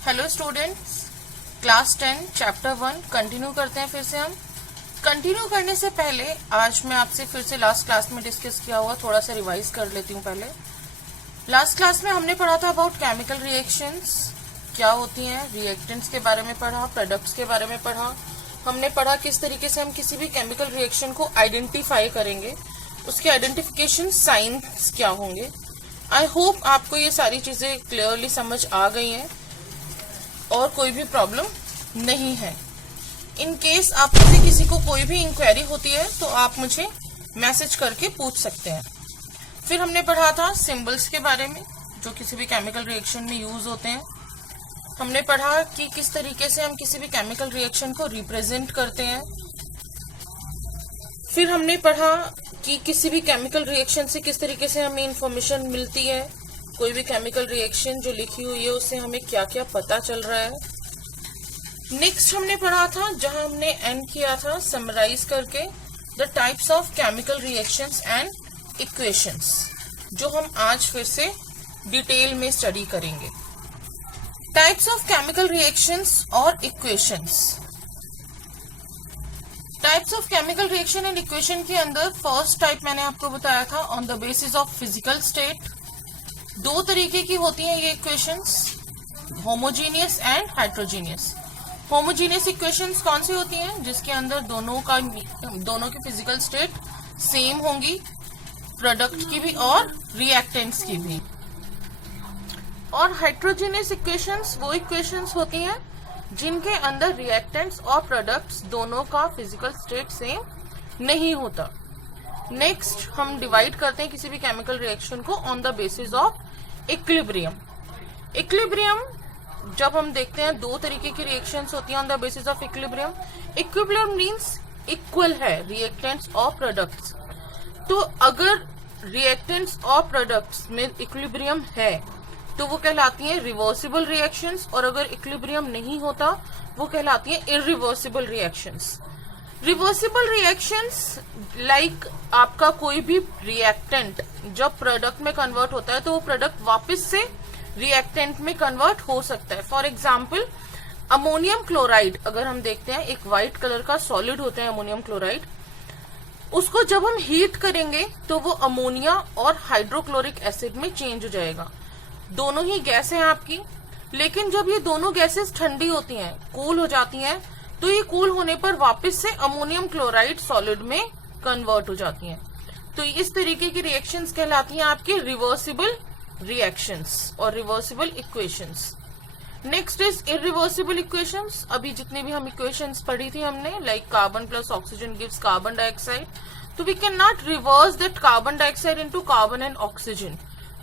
Hello students, class 10 chapter 1 continue करते हैं। फिर से हम कंटिन्यू करने से पहले आज मैं आपसे फिर से लास्ट क्लास में डिस्कस किया हुआ थोड़ा सा रिवाइज कर लेती हूँ। पहले लास्ट क्लास में हमने पढ़ा था अबाउट केमिकल रिएक्शंस, क्या होती हैं, रिएक्टेंट्स के बारे में पढ़ा, प्रोडक्ट्स के बारे में पढ़ा। हमने पढ़ा किस तरीके से हम किसी भी केमिकल रिएक्शन को आइडेंटिफाई करेंगे, उसके आइडेंटिफिकेशन साइंस क्या होंगे। आई होप आपको ये सारी चीजें क्लियरली समझ आ गई हैं और कोई भी प्रॉब्लम नहीं है। इन केस आप में से किसी को कोई भी इंक्वायरी होती है तो आप मुझे मैसेज करके पूछ सकते हैं। फिर हमने पढ़ा था सिंबल्स के बारे में जो किसी भी केमिकल रिएक्शन में यूज होते हैं। हमने पढ़ा कि किस तरीके से हम किसी भी केमिकल रिएक्शन को रिप्रेजेंट करते हैं। फिर हमने पढ़ा कि किसी भी केमिकल रिएक्शन से किस तरीके से हमें इंफॉर्मेशन मिलती है, कोई भी केमिकल रिएक्शन जो लिखी हुई है उससे हमें क्या क्या पता चल रहा है। नेक्स्ट हमने पढ़ा था जहां हमने एंड किया था समराइज करके the types of chemical reactions and equations, जो हम आज फिर से डिटेल में स्टडी करेंगे। टाइप्स ऑफ केमिकल रिएक्शंस और equations. Types of chemical reaction and equation के अंदर फर्स्ट टाइप मैंने आपको बताया था on the basis of physical state. दो तरीके की होती हैं ये equations, homogeneous and heterogeneous. Homogeneous equations कौन सी होती हैं? जिसके अंदर दोनों की फिजिकल स्टेट सेम होंगी, प्रोडक्ट की भी और रिएक्टेंट्स की भी। और हेट्रोजीनियस इक्वेशंस वो इक्वेशंस होती हैं जिनके अंदर रिएक्टेंट्स और प्रोडक्ट्स दोनों का फिजिकल स्टेट सेम नहीं होता। नेक्स्ट हम डिवाइड करते हैं किसी भी केमिकल रिएक्शन को on the basis of equilibrium. Equilibrium जब हम देखते हैं दो तरीके की रिएक्शंस होती हैं on the basis of equilibrium. Equilibrium means equal है रिएक्टेंट्स और प्रोडक्ट्स। तो अगर रिएक्टेंट्स और प्रोडक्ट्स में इक्विलिब्रियम है तो वो कहलाती हैं रिवर्सिबल रिएक्शंस, और अगर इक्विलिब्रियम नहीं होता वो कहलाती हैं irreversible reactions. Reversible reactions like आपका कोई भी रिएक्टेंट जब प्रोडक्ट में कन्वर्ट होता है तो वो प्रोडक्ट वापस से रिएक्टेंट में कन्वर्ट हो सकता है। फॉर एग्जाम्पल अमोनियम क्लोराइड, अगर हम देखते हैं एक व्हाइट कलर का सॉलिड होता है अमोनियम क्लोराइड, उसको जब हम हीट करेंगे तो वो अमोनिया और हाइड्रोक्लोरिक एसिड में चेंज हो जाएगा। दोनों ही गैस है आपकी, लेकिन जब ये दोनों गैसेस ठंडी होती हैं, कूल हो जाती हैं, तो ये कूल होने पर वापस से अमोनियम क्लोराइड सॉलिड में कन्वर्ट हो जाती हैं। तो इस तरीके की रिएक्शंस कहलाती हैं आपकी रिवर्सिबल रिएक्शंस और reversible equations. Next is irreversible equations. अभी जितनी भी हम इक्वेशंस पढ़ी थी हमने, like carbon plus oxygen gives carbon dioxide, तो we can not reverse that carbon dioxide into carbon and oxygen.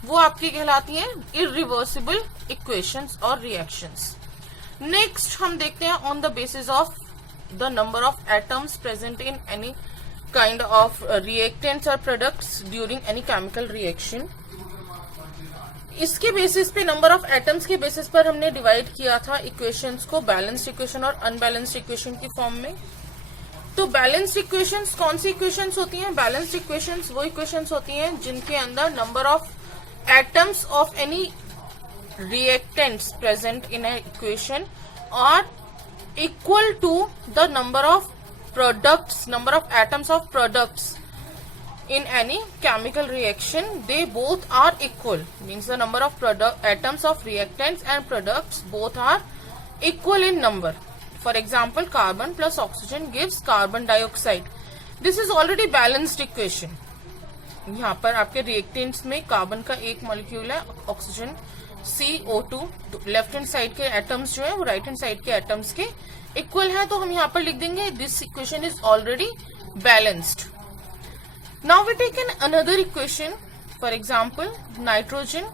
वो आपकी कहलाती हैं इरिवर्सिबल इक्वेशंस और रिएक्शंस। नेक्स्ट हम देखते हैं on the basis of the number of atoms present in any kind of reactants और products during any chemical reaction. इसके बेसिस पे, नंबर ऑफ एटम्स के बेसिस पर हमने डिवाइड किया था इक्वेशंस को बैलेंस्ड इक्वेशन और अनबैलेंस्ड इक्वेशन की फॉर्म में। तो बैलेंस्ड इक्वेशंस कौन सी इक्वेशंस होती हैं? बैलेंस्ड इक्वेशंस वो इक्वेशंस होती हैं जिनके अंदर number of atoms of any reactants present in an equation are equal to the number of atoms of products in any chemical reaction. They both are equal, means the number of atoms of reactants and products both are equal in number. For example, carbon plus oxygen gives carbon dioxide. This is already balanced equation. यहाँ पर आपके reactants में carbon का एक molecule है, oxygen CO2, left hand side के atoms जो है वो राइट हैंड साइड के एटम्स के इक्वल है, तो हम यहाँ पर लिख देंगे this equation is already balanced. Now we take an another equation, for example nitrogen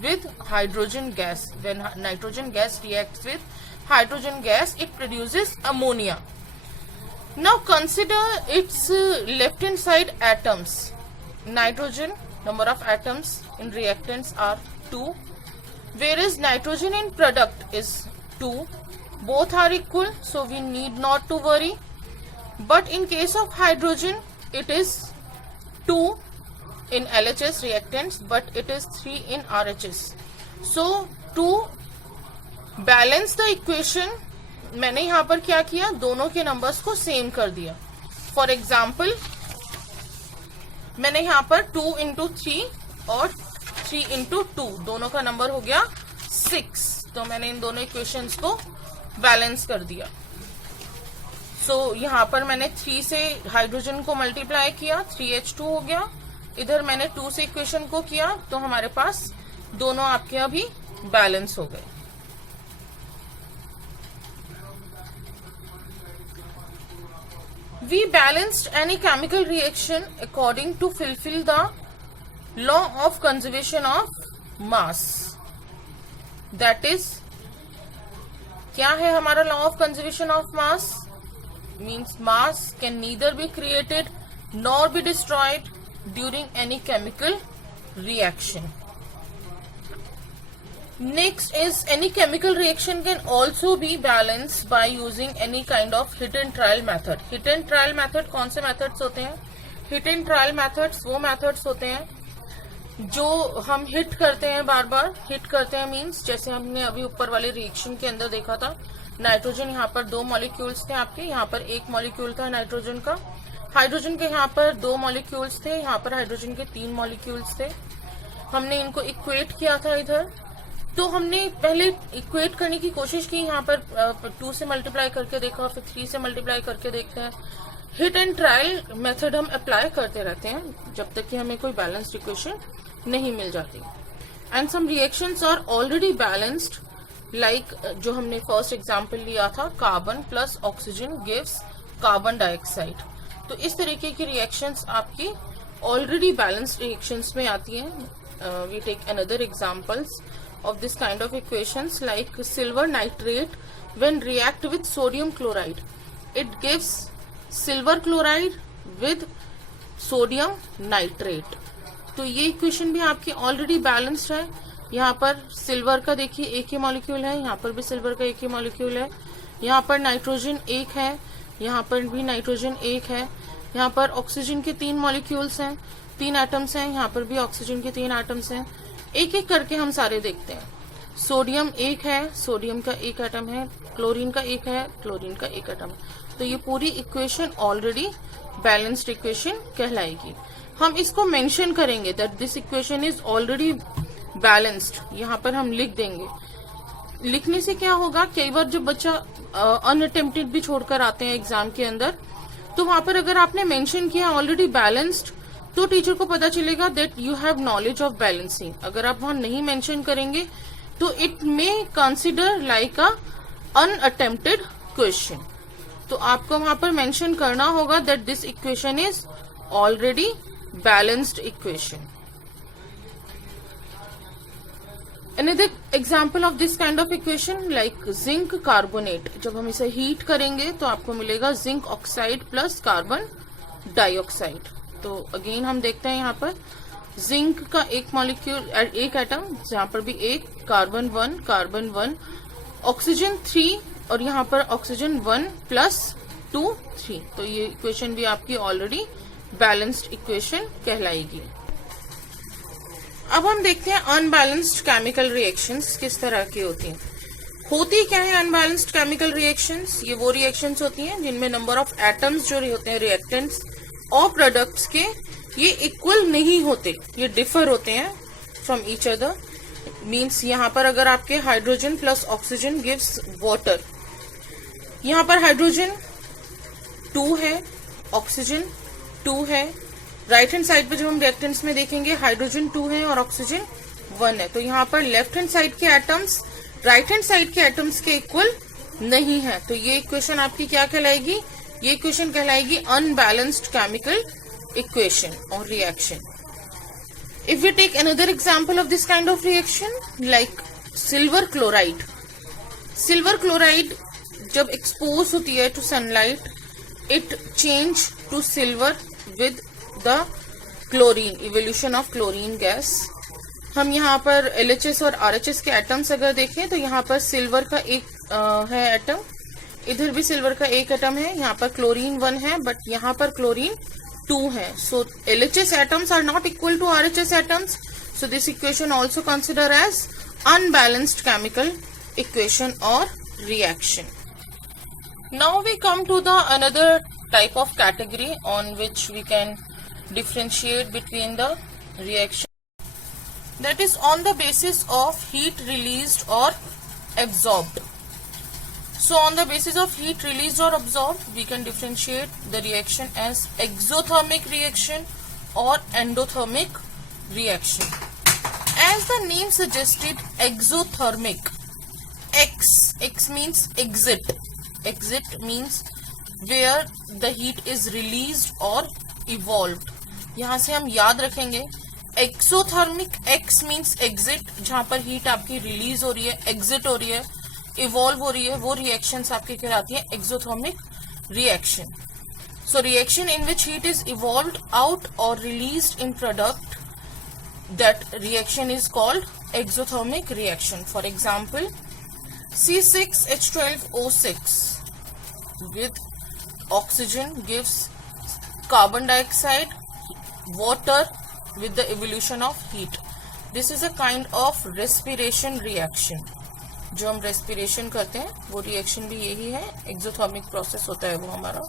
with hydrogen gas. When nitrogen gas reacts with hydrogen gas it produces ammonia. Now consider its left hand side atoms. Nitrogen, number of atoms in reactants are 2, whereas nitrogen in product is 2. Both are equal, so we need not to worry. But in case of hydrogen, it is 2 in LHS reactants, but it is 3 in RHS. So 2 balance the equation, मैंने यहां पर क्या किया, दोनों के numbers को same कर दिया. फॉर एग्जाम्पल मैंने यहां पर 2 इंटू 3 और 3 इंटू 2 दोनों का नंबर हो गया 6. तो मैंने इन दोनों इक्वेशंस को बैलेंस कर दिया. सो यहां पर मैंने 3 से हाइड्रोजन को मल्टीप्लाई किया, 3H2 हो गया. इधर मैंने 2 से इक्वेशन को किया, तो हमारे पास दोनों आपके अभी बैलेंस हो गए. We balanced any chemical reaction according to fulfill the law of conservation of mass. That is, क्या है हमारा law of conservation of mass? Means mass can neither be created nor be destroyed during any chemical reaction. Next is any chemical reaction can also be balanced by using any kind of hit and trial method. Hit and trial method कौन से methods होते हैं? Hit and trial methods वो methods होते हैं जो हम hit करते हैं, बार बार हिट करते हैं. मीन्स जैसे हमने अभी ऊपर वाले रिएक्शन के अंदर देखा था, नाइट्रोजन यहाँ पर 2 मॉलिक्यूल्स थे आपके, यहाँ पर 1 मॉलिक्यूल था नाइट्रोजन का. हाइड्रोजन के यहाँ पर 2 मॉलिक्यूल्स थे, यहाँ पर हाइड्रोजन के 3 मॉलिक्यूल्स थे. हमने इनको इक्वेट किया था इधर. तो हमने पहले इक्वेट करने की कोशिश की, यहाँ पर 2 से मल्टीप्लाई करके देखा, फिर 3 से मल्टीप्लाई करके देखते हैं. हिट एंड ट्रायल मेथड हम अप्लाई करते रहते हैं जब तक कि हमें कोई बैलेंस्ड इक्वेशन नहीं मिल जाती. And some reactions are already balanced, like जो हमने फर्स्ट एग्जांपल लिया था, carbon plus oxygen gives carbon dioxide. तो इस तरीके की रिएक्शंस आपकी ऑलरेडी बैलेंस्ड रिएक्शंस में आती हैं. We take another examples of this kind of equations like silver nitrate when react with sodium chloride, it gives silver chloride with sodium nitrate. तो ये इक्वेशन भी आपकी ऑलरेडी बैलेंस्ड है. यहाँ पर सिल्वर का देखिए एक ही मॉलिक्यूल है, यहाँ पर भी सिल्वर का एक ही मॉलिक्यूल है, यहाँ पर नाइट्रोजन एक है, यहाँ पर भी नाइट्रोजन एक है, यहाँ पर ऑक्सीजन के 3 मॉलिक्यूल्स हैं, 3 एटम्स हैं, यहाँ पर भी ऑक्सीजन के 3 एटम्स हैं. एक एक करके हम सारे देखते हैं. सोडियम एक है, सोडियम का एक एटम है, क्लोरीन का एक है, क्लोरीन का एक एटम है. तो ये पूरी इक्वेशन ऑलरेडी बैलेंस्ड इक्वेशन कहलाएगी. हम इसको मेंशन करेंगे that this equation is already balanced. यहाँ पर हम लिख देंगे. लिखने से क्या होगा, कई बार जब बच्चा अनअटेम्प्टेड भी छोड़कर आते हैं एग्जाम के अंदर, तो वहां पर अगर आपने मेंशन किया ऑलरेडी बैलेंस्ड, तो टीचर को पता चलेगा that you have knowledge of balancing. अगर आप वहां नहीं मेंशन करेंगे तो it may consider like a unattempted question. तो आपको वहां पर मेंशन करना होगा that this equation is already balanced equation. Another example of this kind of equation like zinc carbonate. जब हम इसे हीट करेंगे तो आपको मिलेगा zinc oxide plus carbon dioxide. तो अगेन हम देखते हैं यहाँ पर जिंक का एक मॉलिक्यूल, एक एटम, जहाँ पर भी एक, कार्बन 1, ऑक्सीजन 3 और यहाँ पर ऑक्सीजन 1 प्लस 2 3. तो ये इक्वेशन भी आपकी ऑलरेडी बैलेंस्ड इक्वेशन कहलाएगी. अब हम देखते हैं अनबैलेंस्ड केमिकल रिएक्शंस किस तरह की होती हैं. होती क्या है अनबैलेंस्ड केमिकल रिएक्शंस? ये वो रिएक्शंस होती हैं जिनमें नंबर ऑफ एटम्स जो होते हैं रिएक्टेंट्स और प्रोडक्ट्स के, ये इक्वल नहीं होते, ये डिफर होते हैं फ्रॉम ईच अदर. मीन्स यहाँ पर अगर आपके hydrogen plus oxygen gives water, यहाँ पर हाइड्रोजन 2 है, ऑक्सीजन 2 है. राइट हैंड साइड पे जब हम रिएक्टेंट्स में देखेंगे हाइड्रोजन 2 है और ऑक्सीजन 1 है. तो यहाँ पर लेफ्ट हैंड साइड के एटम्स राइट हैंड साइड के एटम्स के इक्वल नहीं है. तो ये इक्वेशन आपकी क्या कहलाएगी? ये इक्वेशन कहलाएगी अनबैलेंस्ड केमिकल इक्वेशन और reaction. If we take another example of this kind of reaction like silver chloride. Silver chloride जब एक्सपोज होती है to sunlight, it change to silver with the chlorine, evolution of chlorine gas. हम यहाँ पर LHS और RHS के atoms अगर देखें तो यहाँ पर सिल्वर का एक है एटम, इधर भी सिल्वर का एक एटम है, यहाँ पर क्लोरीन 1 है बट यहाँ पर क्लोरीन 2 है. सो LHS atoms are not equal to RHS atoms. So this equation also consider as unbalanced chemical equation or reaction. Now we come to the another type of category on which we can differentiate between the reaction, that is on the basis of heat released or absorbed. So on the basis of heat released or absorbed, we can differentiate the reaction as exothermic reaction or endothermic reaction. As the name suggested, exothermic, X means exit. Exit means where the heat is released or evolved. यहाँ से हम याद रखेंगे exothermic, X means exit, जहां पर heat आपकी release हो रही है, एग्जिट हो रही है, इवॉल्व हो रही है, वो रिएक्शंस आपकी कहलाती है exothermic reaction. So reaction in which heat is evolved out और released in product, that reaction is called exothermic reaction. For example, C6H12O6 with oxygen gives carbon dioxide, water with the evolution of heat. This is a kind of respiration reaction. जो हम respiration करते हैं वो reaction भी यही है, exothermic process होता है वो हमारा.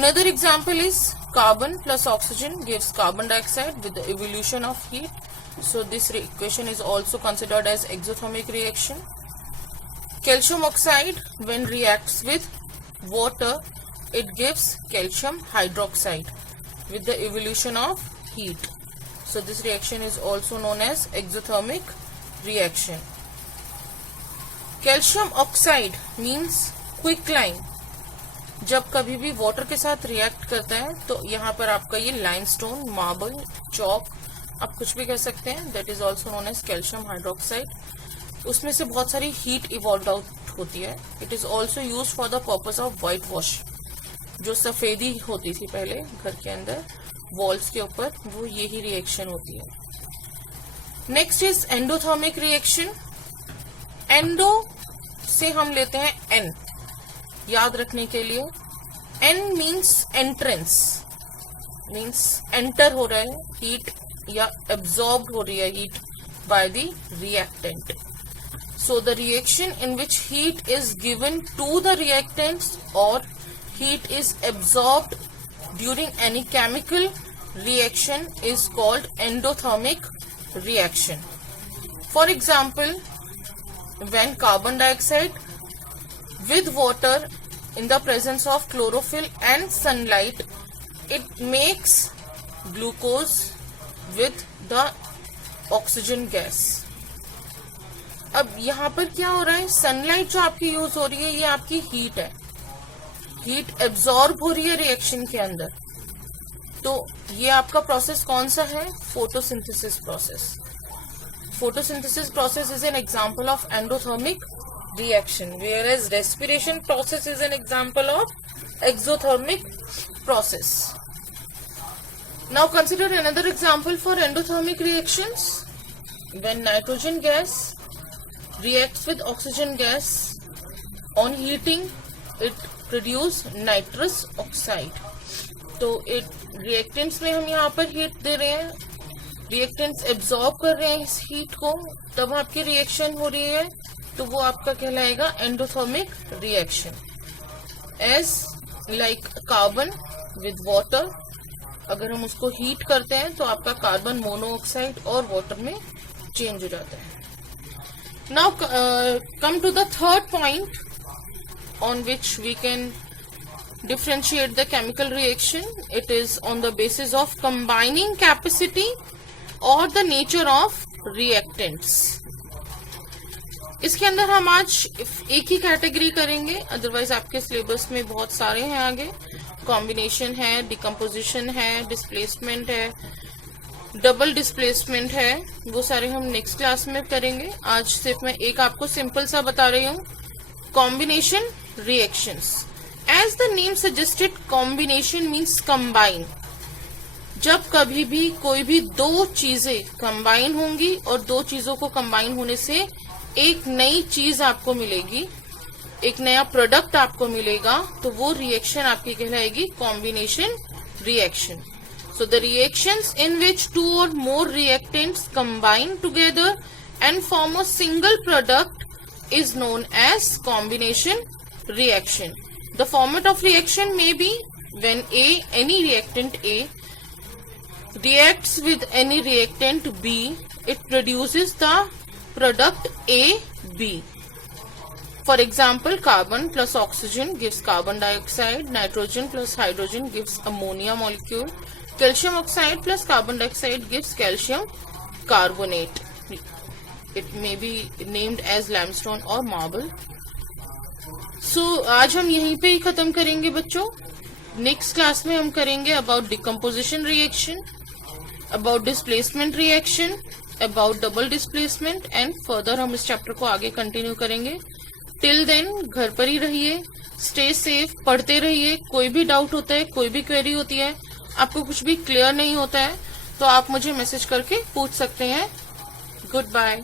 Another example is carbon plus oxygen gives carbon dioxide with the evolution of heat. So this equation is also considered as exothermic reaction. Calcium oxide, when reacts with water, it gives calcium hydroxide with the evolution of heat. So this reaction is also known as exothermic reaction. Calcium oxide means quicklime. जब कभी भी water के साथ react करता है तो यहाँ पर आपका ये लाइमस्टोन, मार्बल, चॉक, आप कुछ भी कह सकते हैं, that is also known as calcium hydroxide. उसमें से बहुत सारी हीट इवॉल्व आउट होती है. It is also use for the purpose of white wash. जो सफेदी होती थी पहले घर के अंदर वॉल्स के ऊपर, वो यही रिएक्शन होती है. Next is endothermic reaction. Endo से हम लेते हैं एन, याद रखने के लिए. En means entrance, means enter हो रहा है हीट या एब्जॉर्ब हो रही है heat by the reactant. So the reaction in which heat is given to the reactants और heat is absorbed during any chemical reaction is called endothermic reaction. For example, when carbon dioxide with water in the presence of chlorophyll and sunlight, it makes glucose with the oxygen gas. अब यहाँ पर क्या हो रहा है, sunlight जो आपकी use हो रही है ये आपकी हीट है. हीट एब्जॉर्ब हो रही है रिएक्शन के अंदर. तो ये आपका प्रोसेस कौन सा है, photosynthesis process. Photosynthesis process is an example of endothermic reaction, whereas respiration process is an example of exothermic process. Now consider another example for endothermic reactions. When nitrogen gas reacts with oxygen gas on heating, it produce nitrous oxide. तो reactants में हम यहाँ पर heat दे रहे हैं, reactants absorb कर रहे हैं इस हीट को, तब आपकी रिएक्शन हो रही है, तो वो आपका कहलाएगा endothermic reaction. As like carbon with water, अगर हम उसको हीट करते हैं तो आपका कार्बन मोनोऑक्साइड और वाटर में चेंज हो जाता है. Now come to the third point on which we can differentiate the chemical reaction. It is on the basis of combining capacity or the nature of reactants. इसके अंदर हम आज एक ही कैटेगरी करेंगे, अदरवाइज आपके सिलेबस में बहुत सारे हैं आगे. कॉम्बिनेशन है, डिकम्पोजिशन है, डिस्प्लेसमेंट है, डबल डिस्प्लेसमेंट है, वो सारे हम नेक्स्ट क्लास में करेंगे. आज सिर्फ मैं एक आपको सिंपल सा बता रही हूँ, combination reactions. As the name suggested, combination means combine. जब कभी भी कोई भी दो चीजें कंबाइन होंगी और दो चीजों को कंबाइन होने से एक नई चीज आपको मिलेगी, एक नया प्रोडक्ट आपको मिलेगा, तो वो रिएक्शन आपकी कहलाएगी combination reaction. So the reactions in which two or more reactants combine together and form a single product is known as combination reaction. The format of reaction may be when any reactant A reacts with any reactant B, it produces the product AB. For example, carbon plus oxygen gives carbon dioxide, nitrogen plus hydrogen gives ammonia molecule, calcium oxide plus carbon dioxide gives calcium carbonate. It may be named as limestone or marble. So आज हम यहीं पे ही खत्म करेंगे बच्चों. Next class में हम करेंगे about decomposition reaction, about displacement reaction, about double displacement and further हम इस चैप्टर को आगे कंटिन्यू करेंगे. टिल देन घर पर ही रहिए, स्टे सेफ, पढ़ते रहिए. कोई भी डाउट होता है, कोई भी क्वेरी होती है, आपको कुछ भी क्लियर नहीं होता है तो आप मुझे मैसेज करके पूछ सकते हैं. Good bye.